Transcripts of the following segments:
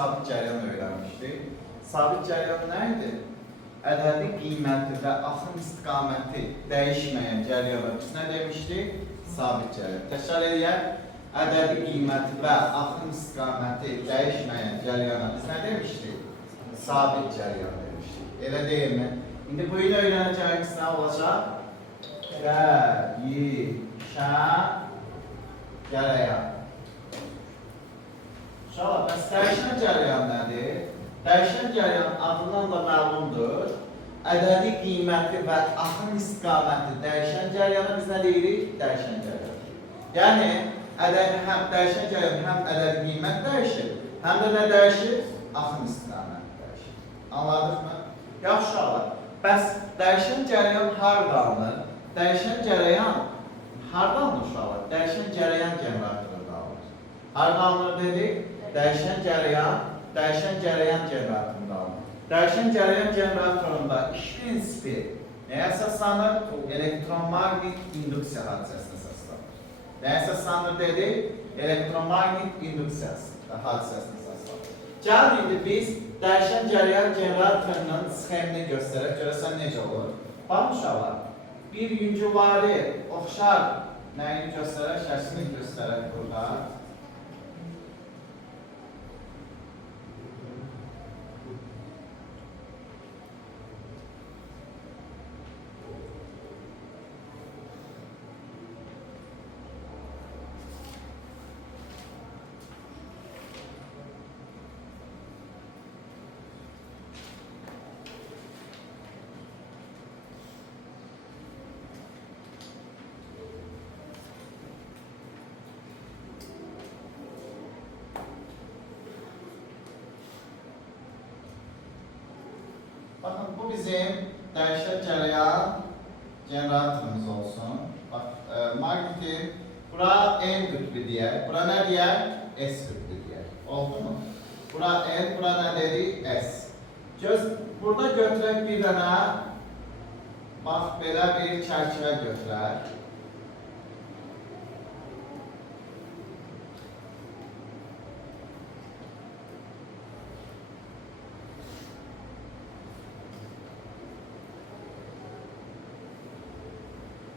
sabit cəryan öyrənmişdik. Sabit cəryan nə idi? Ədədin qiyməti və axın istiqaməti dəyişməyən cəryana biz nə demişdik? Sabit cəryan. Təkrar edək. Ədədin qiyməti və axın istiqaməti dəyişməyən cəryana biz nə demişdik? Sabit cəryan demişdik. Elə deyilmi? İndi bu il öyrənəcəyimiz nə olacaq? Dəyişən cəryan. İnşallah, bəs dəyişən cəryan nədir? Dəyişən cəryan adından da məlumdur. Ədədi qiyməti və axın istiqaməti dəyişən cəryana biz nə deyirik? Dəyişən cəryan. Yəni, həm dəyişən cəryan, həm ədədi qiymət dəyişir, həm də nə dəyişir? Axın istiqamət dəyişir. Anladıq mı? Yaxşı alır. Bəs dəyişən cəryan harada alınır? Dəyişən cəryan harada alınır uşaqlar? Dəyişən cəryan generatorunda alınır. Harada alınır dedik? Dəyişən cəryan generatorunda alınır. Dəyişən cəryan generatorunda iş prinsipi nəyə əsaslanır? Elektromagnet induksiya hadisəsinə əsaslanır. Nəyə əsaslanır dedik? Elektromagnet induksiyası hadisəsinə əsaslanır. Gəlin indi biz dəyişən cəryan generatorunun sxemini göstərək. Görəsən necə olur? Baxın uşaqlar. Bir yüngülvari oxşar nəyini göstərək? Şəklini göstərək burada. Bakın bu bizim dəyişən cəryan generatorumuz olsun. Bak magnetin bura N qütbü deyək. Bura nə deyək? S qütbü deyək. Oldu mu? Bura N, bura nə dedik? S. Burada götürək bir dənə bax belə bir çərçivə götürək.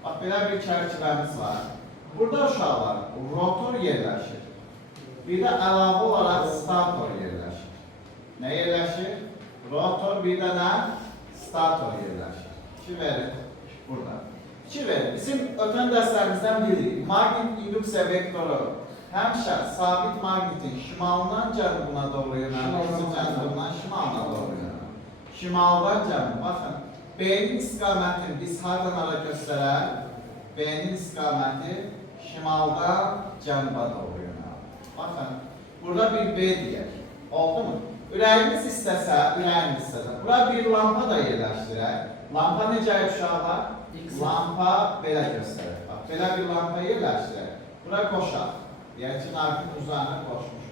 Bax, belə bir çərçivəmiz var. Burada uşaqlar rotor yerləşir. Bir də əlavə olaraq stator yerləşir. Nə yerləşir? Rotor, bir də nə? Stator yerləşir. 2 verir burada. 2 verir. Bizim ötən dərslərimizdən bilirik. Magnet induksiya vektoru həmişə sabit magnetin şimalından cənubuna doğru yönəlir. Cənubundan şimalına doğru yönəlir. Şimaldan cənub. Baxın. B'nin istiqamətini biz hardan ara göstərək? B'nin istiqaməti şimaldan cənuba doğru yönəlir. Baxın, burada bir B deyək. Oldu mu? Ürəyimiz istəsə, bura bir lampa da yerləşdirək. Lampa necə uşaqlar? Lampa belə göstərək. Bax, belə bir lampa yerləşdirək. Bura qoşaq. Deyək ki, narkın uzağına qoşmuş.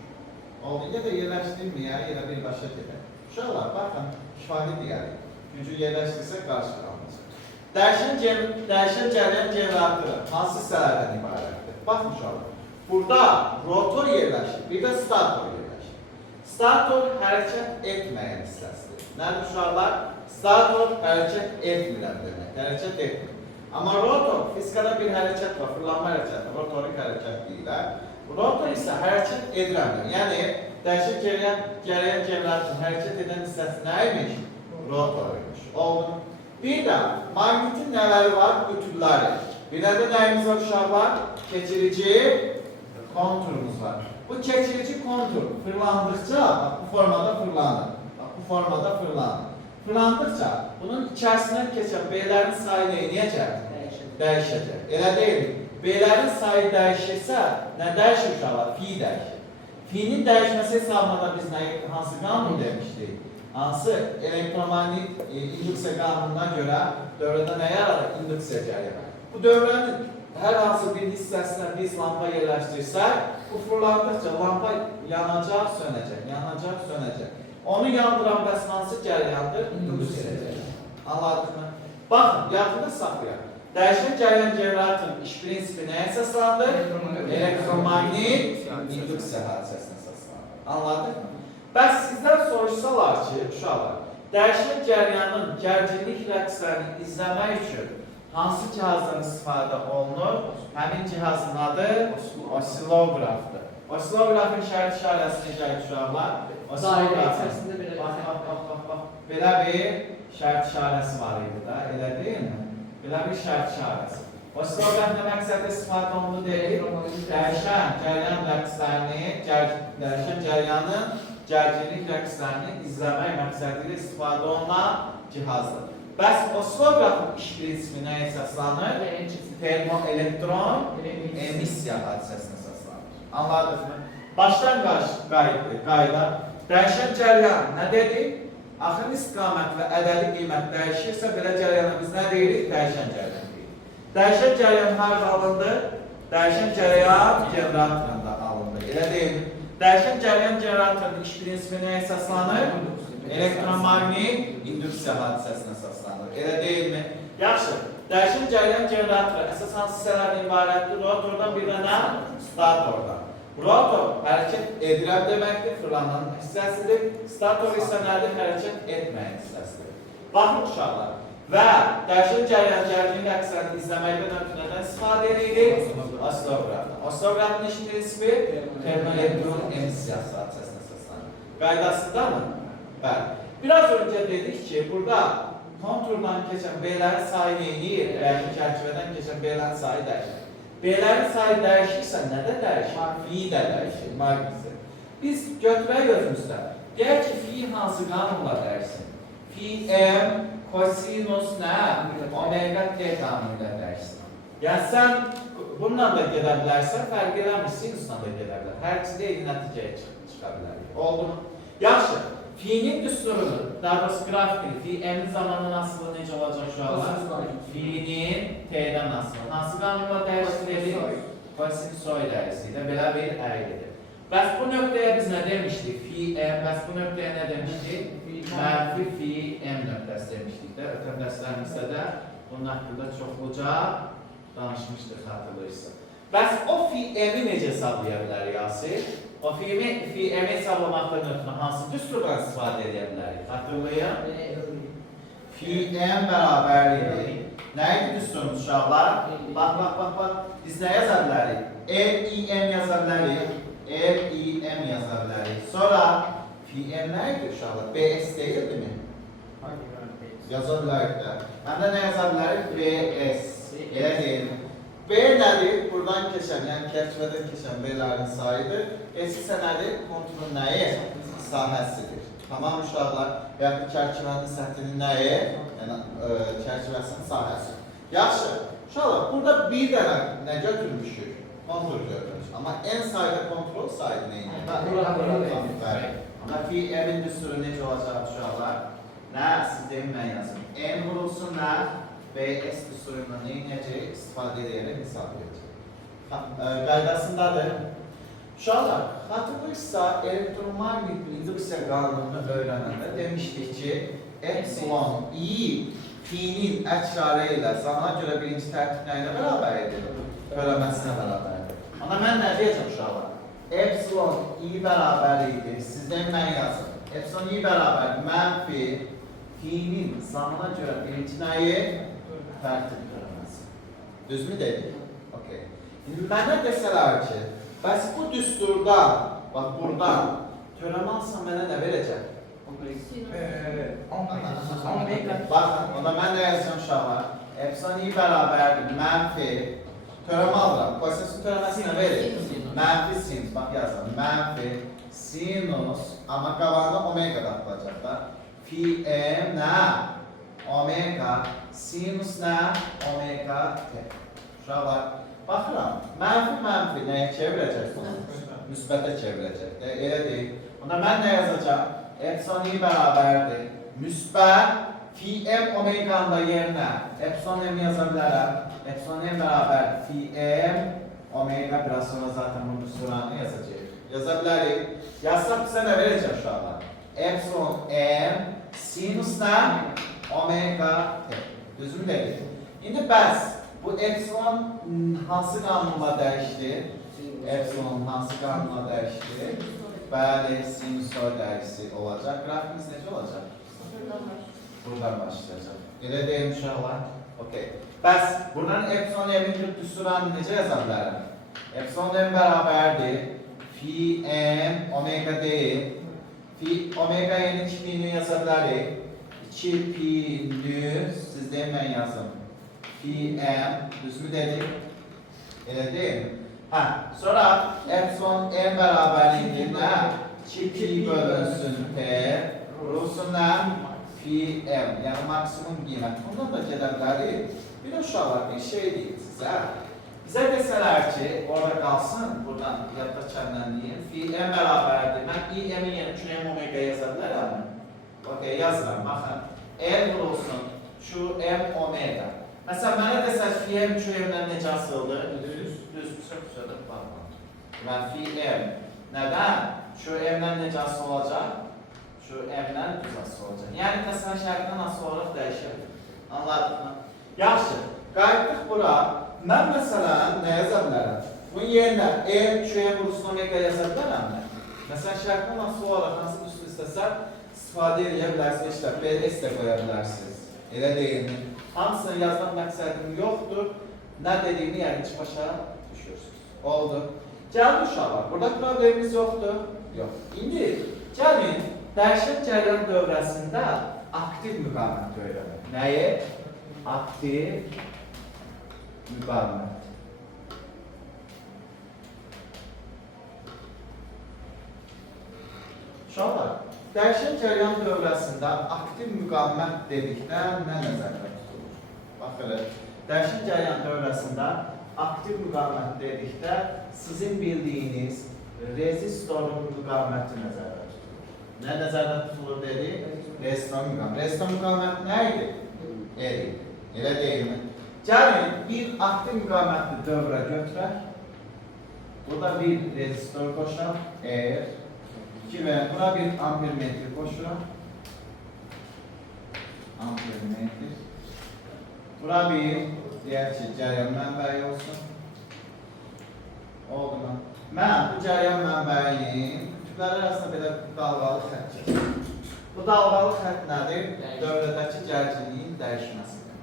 Oldu, ya da yerləşdirməyək, ya da birbaşa gedək. Uşaqlar, baxın, şifahi deyərik. Gücü yerləşdirsək qarşı qalmayacaq. Dəyişən cəryan generatoru hansı hissələrdən ibarətdir? Baxın uşaqlar. Burada rotor yerləşir, bir də stator yerləşir. Stator hərəkət etməyən hissəsidir. Nədir uşaqlar? Stator hərəkət etmirəm demək, hərəkət etmir. Amma rotor, fizikada bir hərəkət var, fırlanma hərəkəti, rotorik hərəkət deyilər. Rotor isə hərəkət edirəm. Yəni, dəyişən cəryan generatorun hərəkət edən hissəsi nə imiş? Rotoruymuş. Oldu. Bir də magnetin nələri var? Qütbləri. Bir də nəyimiz var uşaqlar? Keçirici konturumuz var. Bu keçirici kontur fırlandıqca, bu formada fırlanır. Bu formada fırlanır. Fırlandıqca bunun içərisindən keçən B'lərin sayı neynəyəcək? Dəyişəcək. Elə deyil. B'lərin sayı dəyişirsə, nə dəyişir uşaqlar? Fi dəyişir. Fi'nin dəyişməsi hesabında biz hansı qanun demişdik? Hansı elektromagnet induksiya qanununa görə dövrədə nə yaradır? İnduksiya cəryanı. Bu dövrənin hər hansı bir hissəsinə biz lampa yerləşdirsək, bu fırlandıqca lampa yanacaq, sönəcək, yanacaq, sönəcək. Onu yandıran bəs hansı cəryandır? İnduksiya cəryanı. Anladıq mı? Baxın, yaxında saxlayaq. Dəyişən cəryan generatorun iş prinsipi nəyə əsaslandır? Elektromagnet induksiya hadisəsinə əsaslandır. Anladıq mı? Bəs sizdən soruşsalar ki, uşaqlar, dəyişən cəryanın gərginlik rəqslərini izləmək üçün hansı cihazdan istifadə olunur? Həmin cihazın adı osiloqrafdır. Osiloqrafın şərt işarəsi necə uşaqlar? Osiloqrafın belə bir şərt işarəsi var idi da, elə deyilmi? Belə bir şərt işarəsi. Osiloqraf nə məqsədlə istifadə olunur deyil? Dəyişən cəryan rəqslərini, dəyişən cəryanın gərginlik rəqslərini izləmək məqsədilə istifadə olunan cihazdır. Bəs osiloqrafın iş prinsipi nəyə əsaslanır? Termoelektron emissiya hadisəsinə əsaslanır. Anladınız mı? Başdan qayda. Dəyişən cəryan nə dedik? Axın istiqamət və ədədi qiymət dəyişirsə, belə cəryana biz nə deyirik? Dəyişən cəryan deyirik. Dəyişən cəryan harada alındı? Dəyişən cəryan generatorunda alındı. Elə deyilmi? Dəyişən cəryan generatorunun iş prinsipi nəyə əsaslanır? Elektromagnet indüksiya hadisəsinə əsaslanır. Elə deyilmi? Yaxşı. Dəyişən cəryan generatoru əsas hansı hissələrdən ibarətdir? Rotordan bir dənə statordan. Rotor hərəkət edirəm deməkdir, fırlanan hissəsidir. Stator isə nədir? Hərəkət etməyən hissəsidir. Baxın uşaqlar. Və dəyişən cəryan gərginlik rəqslərini izləməkdən ötürü nədən istifadə edirik? Osiloqrafdan. Osiloqrafın iş prinsipi termoelektron emissiyası hadisəsinə əsaslanır. Qaydasındamı? Bəli. Biraz öncə dedik ki, burada konturdan keçən B'lərin sayı neyir? Yəni çərçivədən keçən B'lərin sayı dəyişir. B'lərin sayı dəyişirsə nədə dəyişir? Fi də dəyişir, magnisi. Biz götürək özümüzdə. Deyək ki, fi hansı qanunla dəyişsin? Fi m kosinus nə? Omega t qanunu ilə dəyişsin. Yəni sən bununla da gedə bilərsən, fərq eləmir, sinusla da gedə bilər. Hər ikisi də eyni nəticəyə çıxa bilər. Oldu mu? Yaxşı. Fi'nin düsturunu, daha doğrusu grafikini, fi m'in zamanının asılı necə olacaq şu anlar? Fi'nin t'dən asılı. Hansı qanunla dəyiştirilir? Kosinüsoid əyrisi ilə belə bir əyrilidir. Bəs bu nöqtəyə biz nə demişdik? Fi m, bəs bu nöqtəyə nə demişdik? Mənfi fi m nöqtəsi demişdik də. Ötən dərslərimizdə də bunun haqqında çoxluca danışmışdıq, hatırlayırsa. Bəs o fi m'i necə hesablaya bilər Yasir? O fi m'i hesablamaktan ötürü hansı düsturdan istifadə edə bilərik? Hatırlayın. Fi m bərabərliyi. Nəydi düsturumuz uşaqlar? Bax. Biz nə yaza bilərik? L-I-M yaza bilərik. L-I-M yaza bilərik. Sonra fi m nəydi uşaqlar? B-S deyildi mi? Yaza bilərik də. Həm də nə yaza bilərik? B-S. Elə deyil. B nədir? Buradan keçən, yəni çərçivədən keçən B'lərin sayıdır. S isə nədir? Konturun nəyi? Sahəsidir. Tamam uşaqlar. Və yaxud çərçivənin səthinin nəyi? Yəni çərçivəsinin sahəsi. Yaxşı. Uşaqlar, burada bir dənə nə götürmüşük? Kontur götürmüşük. Amma en sayıda kontrol saydı neydi? Amma fi m'in düsturu necə olacaq uşaqlar? Nə? Siz deyin mən yazın. M vurulsun nə? B-S düsturuyla neynəcək? İstifadə edərək hesablayacaq. Qaydasındadır. Uşaqlar, xatırlayırsa elektromagnet indüksiya qanununu öyrənəndə demişdik ki, epsilon i fi'nin əşarə ilə zamana görə birinci tərtib nəyinə bərabər edilir? Bölməsinə bərabər edilir. Amma mən nə deyəcəm uşaqlar? Epsilon i bərabər idi. Sizdən mən yazım. Epsilon i bərabər mənfi fi'nin zamana görə birinci nəyi? Tərtib bölməsi. Düzmü dedik? Okay. İndi mənə desələr ki, bəs bu düsturdan, bax buradan törəmə alsam mənə nə verəcək? Baxın, onda mən nə yazacağım uşaqlar? Epsilon i bərabərdir, mənfi törəmə alıram. Kosinüsün törəməsi nə verir? Mənfi sinus, bax yazdım. Mənfi sinus, amma qalanında omega tapılacaq da. Fi m nə? Omega, sinus nə? Omega t. Uşaqlar, baxıram, mənfi nəyə çevirəcək? Müsbətə çevirəcək. Elə deyil. Onda mən nə yazacağım? Epsilon i bərabərdir. Müsbət fi m omeganın da yerinə epsilon m yaza bilərəm. Epsilon m bərabər fi m omega, biraz sonra zaten bunun düsturanını yazacaq. Yaza bilərik. Yazsam bizə nə verəcək uşaqlar? Epsilon m sinus nə? Omega t. Düzmü dedik? İndi bəs bu epsilon hansı qanunla dəyişdi? Epsilon hansı qanunla dəyişdi? Bəli, sinusoid əksi olacaq. Qrafimiz necə olacaq? Buradan başlayacaq. Elə deyim uşaqlar. Okey. Bəs buradan epsilon m-in kütlüsünü necə yaza bilərəm? Epsilon m bərabərdir. Phi m omega d. Phi omega y'nin 2pi'ni yaza bilərik. 2pi'ni siz deyin mən yazım. Phi m düzmü dedik? Elə deyil mi? Hə, sonra epsilon m bərabərliyidir nə? 2pi bölünsün p. Rusun nə? Phi m, yəni maksimum qiymət. Bundan da gedə bilərik. Bir də uşaqlar bir şey deyil sizə. Bizə desələr ki, orada qalsın, buradan yadda kəlməliyim. Phi m bərabərdir. Mən i m-in yeni 2m omega yaza bilərəm. Okey, yazıram, baxın. M vurulsun, şu m omega. Məsələn, mənə desəz phi m 2m-dən necə asıldır? Düz, söydür, baxın. Mən phi m. Nədən? Şu m-dən necə asıl olacaq? Şu m-dən düz asıl olacaq. Yəni, məsələn, şərtdən asıl olaraq dəyişir. Anladıq mı? Yaxşı, qayıtdıq bura. Mən məsələn, nə yaza bilərəm? Bunun yerinə m 2m vurulsun omega yaza bilərəm mi? Məsələn, şərtdən asıl olaraq hansı üstü istəsək, istifadə edə bilərsiniz, işte, BS də qoya bilərsiniz. Elə deyil mi? Hamısını yazmaq məqsədim yoxdur. Nə dediyini yəqin ki, başa düşürsünüz. Oldu. Gəlin uşaqlar, burada problemimiz yoxdur. Yox. İndi, gəlin, dəyişən cəryan dövrəsində aktiv müqavimət öyrənək. Nəyi? Aktiv müqavimət. Uşaqlar, dəyişən cəryan dövrəsində aktiv müqavimət dedikdə nə nəzərdə tutulur? Bax elə, dəyişən cəryan dövrəsində aktiv müqavimət dedikdə sizin bildiyiniz rezistorun müqaviməti nəzərdə tutulur. Nə nəzərdə tutulur dedik? Rezistor müqavimət. Rezistor müqavimət nə idi? Eri. Elə deyil mi? Gəlin, bir aktiv müqavimətli dövrə götürək. Burada bir rezistor qoşaq, R. Və bura bir ampermetr qoşuram. Ampermetr. Bura bir, deyək ki, cəryan mənbəyi olsun. Oldu mu? Mən bu cəryan mənbəyinin kütlələr arasında belə dalğalı xətt çəkirəm. Bu dalğalı xətt nədir? Dövrədəki gərginliyin dəyişməsidir.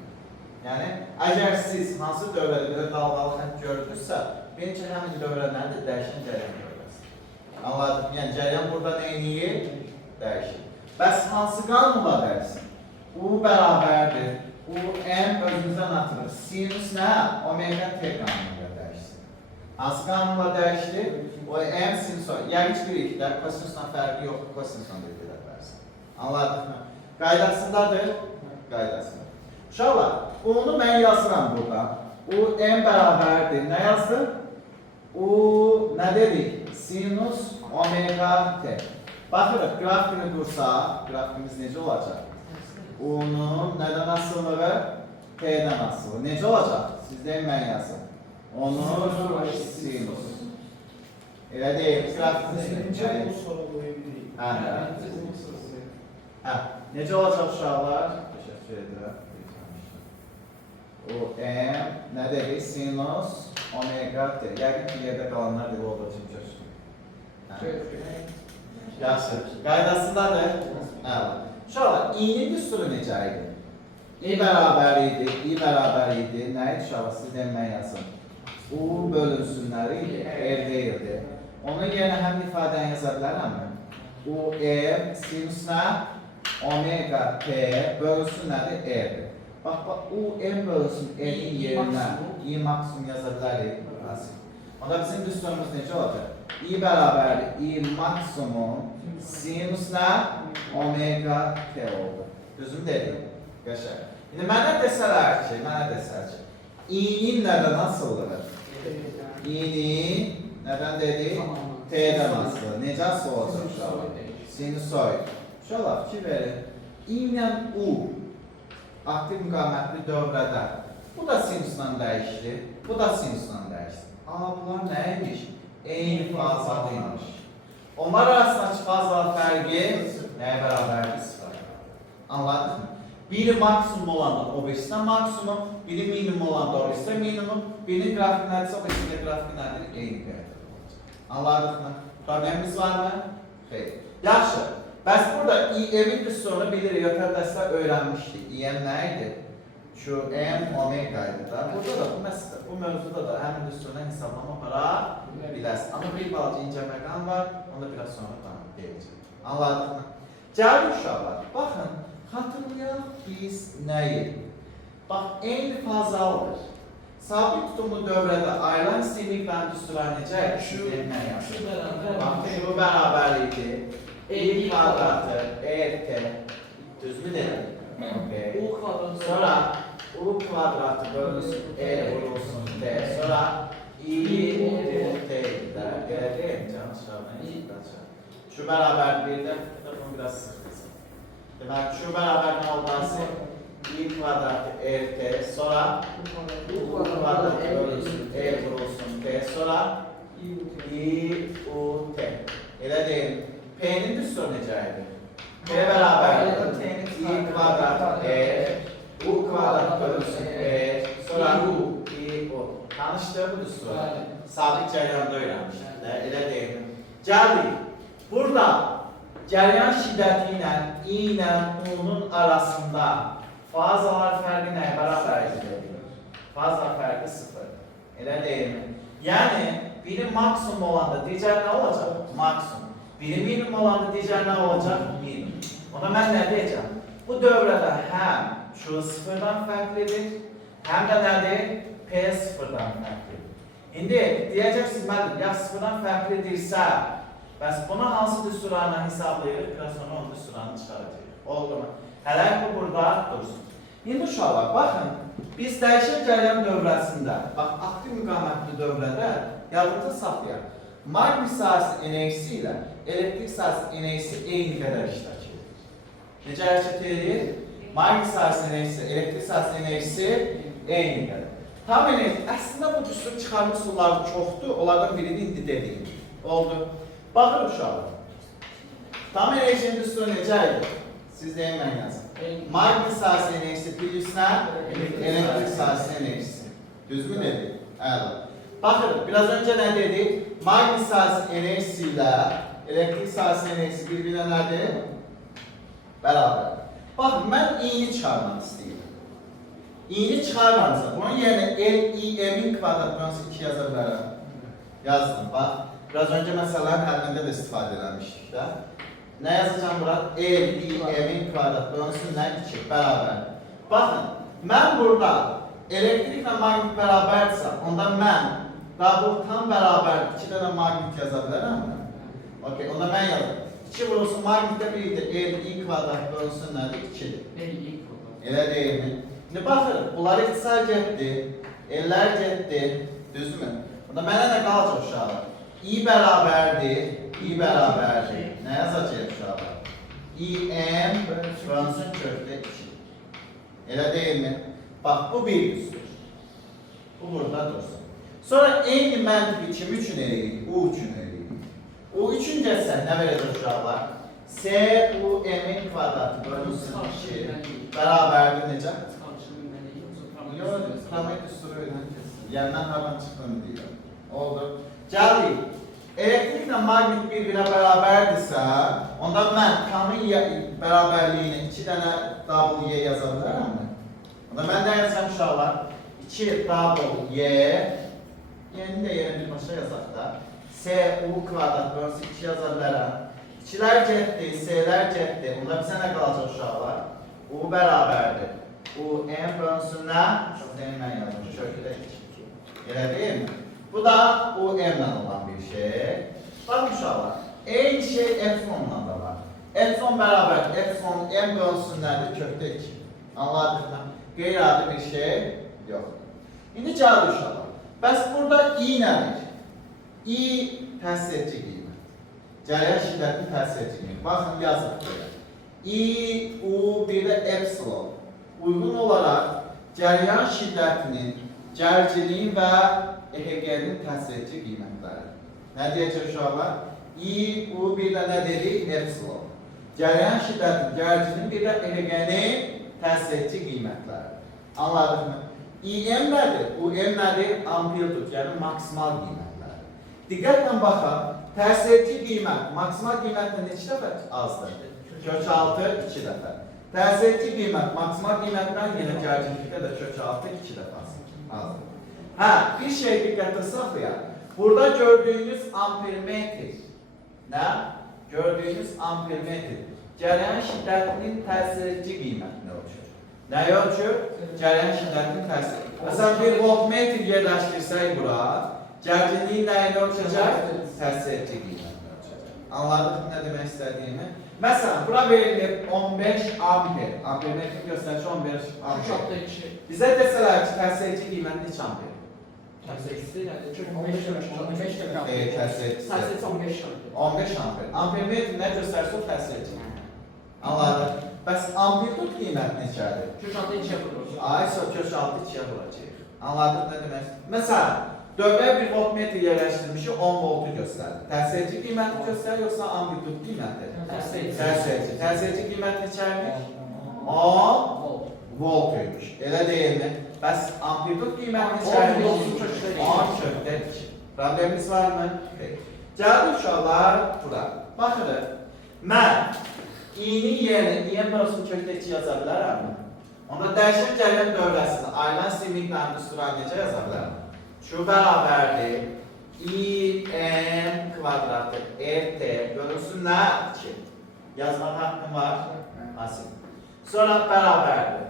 Yəni, əgər siz hansı dövrədə belə dalğalı xətt gördünüzsə, bilin ki, həmin dövrə nədir? Dəyişən cəryan dövrəsi. Anladım. Yəni, cəryan burada neyini dəyişir. Bəs hansı qanunla dəyişsin? U bərabərdir. U m özümüzdən atılır. Sinus nə? Omega t qanunuyla dəyişsin. Hansı qanunla dəyişir? O m sinus o. Yəni, hiç birik də kosinusla fərqi yoxdur. Kosinusla da gedə bilərsin. Anladıq mı? Qaydasındadır? Qaydasındadır. Uşaqlar, onu mən yazıram burada. U m bərabərdir. Nə yazdım? U nə dedik? Sinus omega t. Baxırıq, qrafini qursaq, qrafimiz necə olacaq? U'nun nədən asılığı? T'dən asılığı. Necə olacaq? Siz deyin, mən yazım. Onun sinus. Elə deyil, qrafimiz necə? Necə olacaq uşaqlar? Təşəkkür edirəm. O m nə dedik? Sinus omega t. Yəqin ki, yerdə qalanlar dili olduğu üçün köşkün. Yaxşı. Qaydasındadır? Uşaqlar, i'nin düsturu necə idi? I bərabər idi. Nə idi uşaqlar? Siz deyin, mən yazım. U bölünsünləri idi. R deyildi. Onun yerinə həmin ifadəni yaza bilərəmmi? U m sinus nə? Omega t bölünsün nədir? R-dir. Bax, U m bölünsün R-in yerinə i maksimum yaza bilərik. Onda bizim düsturumuz necə olacaq? I bərabərdir. I maksimum sinus nə? Omega t oldu. Düzüm dedim. Qəşəng. İndi mənə desələr ki, i'nin nədən asılıdır? i'nin nədən dedik? T'dən asılıdır. Necə asılı olacaq uşaqlar? Sinusoid. Uşaqlar, fikir verin. I ilə U aktiv müqavimətli dövrədə. Bu da sinusla dəyişdi. Bu da sinusla dəyişdi. Bunlar nəymiş? Eyni fazalıymış. Onlar arasındakı fazalı fərqi nəyə bərabərdir? Anladınız mı? Biri maksimum olanda o birisindən maksimum, biri minimum olanda o birisindən minimum, birinin qrafiki nədirsə o birisindən qrafiki nədir? Eyni qədər olacaq. Anladınız mı? Problemimiz var mı? Xeyr. Yaxşı. Bəs burada EM'in üstünü bilirik, ötən dərsdə öyrənmişdik. EM nə idi? Şu M omega idi da. Burada da bu mövzuda da həmin üstünə hesablama apara bilərsən. Amma bir balaca incə məqam var, onu da biraz sonra deyəcəm. Anladın mı? Gəlin uşaqlar, baxın, xatırlayaq biz nəyi? Bax, eyni fazaldır. Sabit tutumlu dövrədə ayrılan istiqliklərin düsturlar necə? Şu bərabərlikdir. I kvadratı, ET, düzgün dedim. U kvadratı. Sonra U kvadratı bölünsün, E vurulsun T. Sonra I U T'dir. Elə deyim, canım çıxarmayın. Şu bərabər bir də, bunu biraz sıxdırsın. Demək, şu bərabər nə olması? I kvadratı ET, sonra U kvadratı bölünsün, E vurulsun T. Sonra I U T. Elə deyim. P'nin düsturu necəydi? P bərabər I kvadrat E, U kvadrat bölünsün E, sonra U, I, U. Tanışdır bu düsturu. Sabit cərəyanda öyrənmişdik də, elə deyil. Gəldik. Burada cərəyan şiddəti ilə I ilə U'nun arasında fazalar fərqi nəyə bərabər edilir? Faza fərqi 0. Elə deyil mi? Yəni, biri maksimum olanda digər nə olacaq? Maksimum. Biri minimum olanda digər nə olacaq? Minimum. Ona mən nə deyəcəm? Bu dövrədə həm şu 0-dan fərqlidir, həm də nədir? P 0-dan fərqlidir. İndi deyəcəksiniz, mənim, ya 0-dan fərqlidirsə, bəs buna hansı düsturlarla hesablayırıq? Biraz sonra onun düsturlarını çıxaracaq. Oldu mu? Hələ bu burada dursun. İndi uşaqlar, baxın, biz dəyişən cərəyan dövrəsində, bax, aktiv müqamətli dövrədə yadımızda saxlayaq. Maqnit sahəsi enerjisi ilə elektrik sahəsi enerjisi eyni qədər iştirak edir. Necə hərəkət edir? Maqnit sahəsi enerjisi, elektrik sahəsi enerjisi eyni qədər. Tam enerji, əslində bu düstur çıxarma üsulları çoxdur, onlardan birini indi dediyim. Oldu. Baxın uşaqlar. Tam enerjinin düsturu necə idi? Siz deyin, mən yazın. Maqnit sahəsi enerjisi bilirsinə, elektrik sahəsi enerjisi. Düzgün dedik? Əla. Baxın, biraz öncə nə dedik? Maqnit sahəsi enerjisi ilə elektrik sahəsi enerjisi bir-birinə nədir? Bərabər. Baxın, mən i'ni çıxarmaq istəyirəm. i'ni çıxarmamsa, bunun yerinə L-I-M-in kvadrat bölünsün 2 yaza bilərəm. Yazdım, bax. Biraz öncə məsələlərin həllində də istifadə eləmişdik də. Nə yazacağım bura? L-I-M-in kvadrat bölünsün nə? 2, bərabər. Baxın, mən burada elektriklə maqnit bərabərdirsə, onda mən daha tam bərabər 2 dənə maqnit yaza bilərəm mi? Okey, onda mən yazdım. 2 vurulsun maqnitdə 1-dir. L-I kvadrat bölünsün nədir? 2-dir. Elə deyilmi? İndi baxın, bunlar ixtisar getdi, L'lər getdi, düzdürmü? Onda mənə nə qalacaq uşaqlar? I bərabərdir, I bərabərdir. Nə yazacaq uşaqlar? I-M bölünsün kökdə 2. Elə deyilmi? Bax, bu bir düzdür. Bu burada dursun. Sonra eyni məntiqi kim üçün eləyirik? U üçün eləyirik. U üçün gəlsən, nə verəcək uşaqlar? S-U-M-in kvadratı bölünsün 2 bərabərdir necə? Yox, promet üstü öyrənəcəksin. Yəni, mən haradan çıxdım deyirəm. Oldu. Gəldik. Elektriklə maqnit bir-birə bərabərdirsə, onda mən kamın bərabərliyini 2 dənə double Y yaza bilərəm mi? Onda mən də yazsam uşaqlar, 2 double Y, yeni də yeni bir başa yazaq da, S-U kvadrat bölünsün 2 yaza bilərəm. 2'lər getdi, S'lər getdi, onda bizə nə qalacaq uşaqlar? U bərabərdir. U-M bölünsünlə, M-lə yazdım, kökdə 2. Elə deyil mi? Bu da U-M-lə olan bir şey. Baxın uşaqlar, eyni şey epsilonla da var. Epsilon bərabər, epsilon M bölünsünlərdir, kökdə 2. Anladıq mı? Qeyri-adi bir şey yoxdur. İndi gəldi uşaqlar. Bəs burada I nədir? I təsir edici qiymət. Cərəyan şiddətini təsir edici qiymət. Baxın, yazıq belə. I, U, bir də epsilon. Uyğun olaraq cərəyan şiddətinin, gərciliyin və EHG-nin təsir edici qiymətləri. Nə deyəcək uşaqlar? I, U, bir də nə dedik? Epsilon. Cərəyan şiddətinin, gərciliyin, bir də EHG-nin təsir edici qiymətləri. Anladıq mı? IM nədir? UM nədir? Amplitude, yəni maksimal qiymətləri. Diqqətlə baxaq, Təsirçi qiymət, maksimal qiymətlə neçə dəfə azdır? Kök 6 2 dəfə. Təsirçi qiymət, maksimal qiymətdən yenə gərginlikdə də kök 6 2 dəfə azdır. Hə, bir şey diqqətdə saxlayaq. Burada gördüyünüz ampermetr, nə? Gördüyünüz ampermetr cərəyan şiddətinin təsirçi qiymətini ölçür. Nəyi ölçür? Cərəyan şiddətinin təsiri. Məsələn, bir voltmetr yerləşdirsək bura, gərginliyin nəyini ölçəcək? Təsirçi qiymətini ölçəcək. Anladıq nə demək istədiyimi? Məsələn, bura verilir 15 amper. Ampermetrin göstərici 15 amper. Bizə desələr ki, təsirçi qiymət neçə amper? Təsirçisi yəni kök 15 Təsirçisi 15 15 amper. Ampermetr nə göstərirsə o təsirçi. Anladıq. Bəs amplitud qiymət neçədir? kök 6 2-yə vurur. Ay, kök 6 2-yə vuracaq. Anladıq nə demək? Məsələn, dövrəyə bir voltmetr yerləşdirmişik 10 voltu göstərir. Təsirçi qiyməti göstərir yoxsa amplitud qiyməti? Təsirçi. Təsirçi qiymət neçəymiş? 10 volt imiş. Elə deyilmi? Bəs amplitud qiyməti neçəymiş? 10 kökdə 2. Problemimiz var mı? Gəldik uşaqlar bura. Baxırıq. Mən i'nin yerinə i'nin bölünsün kökdə 2 yaza bilərəm mi? Onda dəyişən cərəyan dövrəsini ayrılan siliklərin üstüra necə yaza bilərəm? Şu bərabərdir. İ-M kvadratı RT bölünsün nə? 2. Yazmaq haqqım var. Asil. Sonra bərabərdir.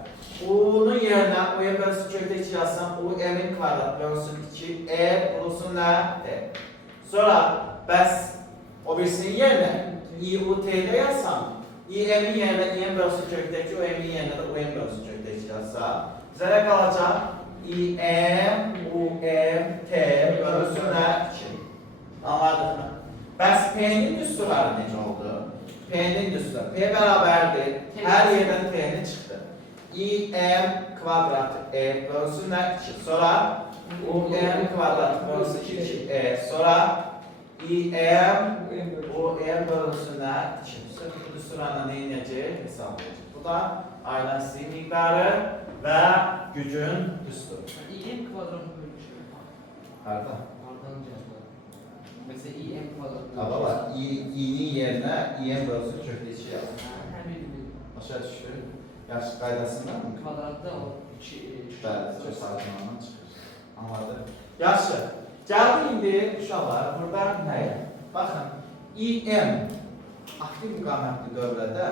U-nun yerinə U-ya bölünsün kökdə 2 yazsam U-M-in kvadrat bölünsün 2. R bölünsün nə? T. Sonra bəs o birisinin yerinə I-U-T'də yazsam İ-M-in yerinə İ-M bölünsün kökdə 2, U-M-in yerinə də U-M bölünsün kökdə 2 yazsam bizə nə qalacaq? İ-M, U-M-T bölünsün nə? 2. Anladıq mı? Bəs P-nin düsturları necə oldu? P-nin düsturları. P bərabərdir. Hər yerdən T-ni çıxdı. İ-M kvadratı E bölünsün nə? 2. Sonra U-M kvadratı bölünsün 2E. Sonra İ-M, U-M bölünsün nə? 2. Bu düsturlarla nə inəcək? Hesablayacaq. Bu da ayrılan silik miqdarı və gücün düsturu. İ'nin kvadratı bölmüşüm. Harada? Oradan cevaplar. Mesela i'm kvadratı. Baba, i'nin yerinə i'm bölünsün kökdə 2 yaz. Her biri Başa düşdü? Yaş qaydasında mı? kvadratta o 2 Bəli, cəsarətlə çıxır. Anladın? Yaxşı. Gəldi indi uşaqlar, burada nəyə? Baxın, İM aktiv müqamətli dövrədə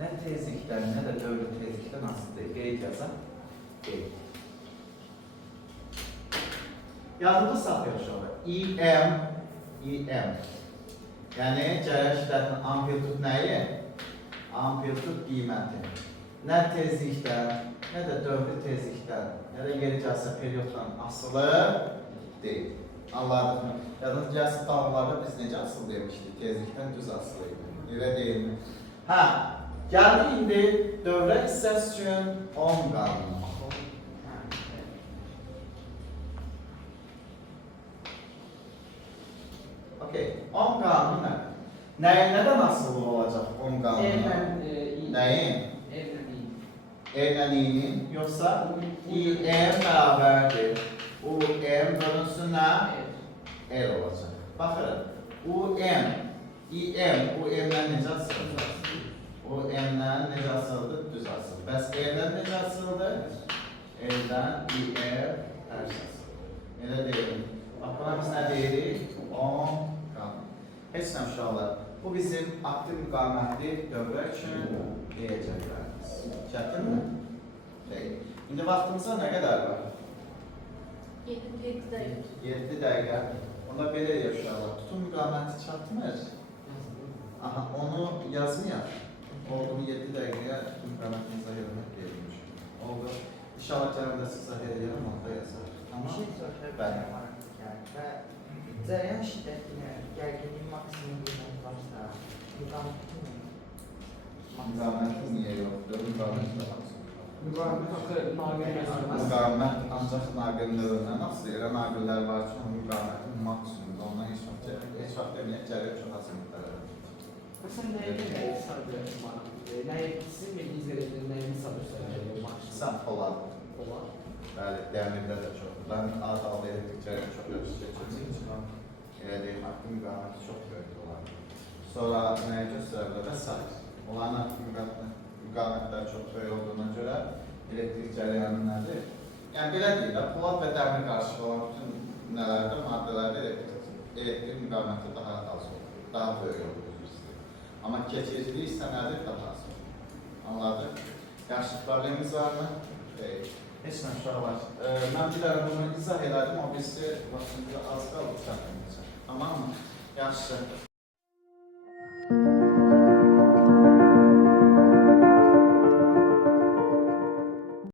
nə tezlikdən, nə də dövrə tezlikdən asılıdır. Qeyd yazaq. Qeyd. Yazılı saxlayaq uşaqlar. İM. Yəni, cərəyan şiddətinin amplitud nəyi? Amplitud qiyməti. Nə tezlikdən, nə də dövrü tezlikdən, nə də yeri gəlsə perioddan asılı deyil. Anladıq mı? Yadınız gəlsin dağlarda biz necə asılı demişdik? Tezlikdən düz asılı idi. Elə deyilmi? Hə, gəldi indi dövrə hissəsi üçün 10 qanunu. Okey, 10 qanunu nə? Nədən asılı olacaq 10 qanunu? Nəyin? Evləniyinin yoxsa İM bərabərdir. U-M bölünsün nə? R olacaq. Baxırıq. U-M, İM, U-M-dən necə asılıdır? U-M-dən necə asılıdır? Düz asılıdır. Bəs R-dən necə asılıdır? R-dən İM tərs asılıdır. Elə deyil. Bax, buna biz nə deyirik? 10 qanun. Heç nə uşaqlar. Bu bizim aktiv müqamətli dövrə üçün deyəcəklərimiz. Çətinmi? Deyil. İndi vaxtımıza nə qədər var? 7 dəqiqə. 7 dəqiqə. Onda belə yaşayalım. Tutun müqaməti çatmır. Aha, onu yazmayaq. Oldu 7 dəqiqəyə tutun müqamətini izah etmək verilmiş. Oldu. İnşallah cərimdə sizə eləyərəm, onda yazar. Bir şey soruşabilirim. Bəli. Və cərəyan şiddətinə gərginliyin maksimum qiyməti varsa, müqaməti mi? Müqaməti niyə yoxdur? Müqamət də hansıdır? Müqamət ancaq naqil növündən asılı. Elə naqillər var ki, onun müqamətin maksimumda. Ondan heç vaxt deməyək, cərəyan çox az miqdarı. Mesela neye göre hesabı neye sizin bildiğiniz gerekli neye hesabı söylüyor? Sən polad. Olan. Bəli, dəmirdə də çox. Ben az elektrik cərəyan çox yaxşı keçirdim. Elə deyim, haqqı müqaviməti çox böyük olar. Sonra nəyə göstərirlər və s. Onların haqqı müqavimətləri çox böyük olduğuna görə elektrik cərəyanı nədir? Yəni belə deyirlər, polad və dəmir qarışıq olan bütün nələrdə, maddələrdə elektrik müqaviməti daha az olur, daha böyük olur. Amma keçiricilik isə nədir? Daha az olur. Anladın? Yaxşı, problemimiz varmı? Heç nə uşaqlar. Mən bir dənə bunu izah elədim, o birisi vaxtımızda az qalıb çatmayacaq. Tamam mı? Yaxşı.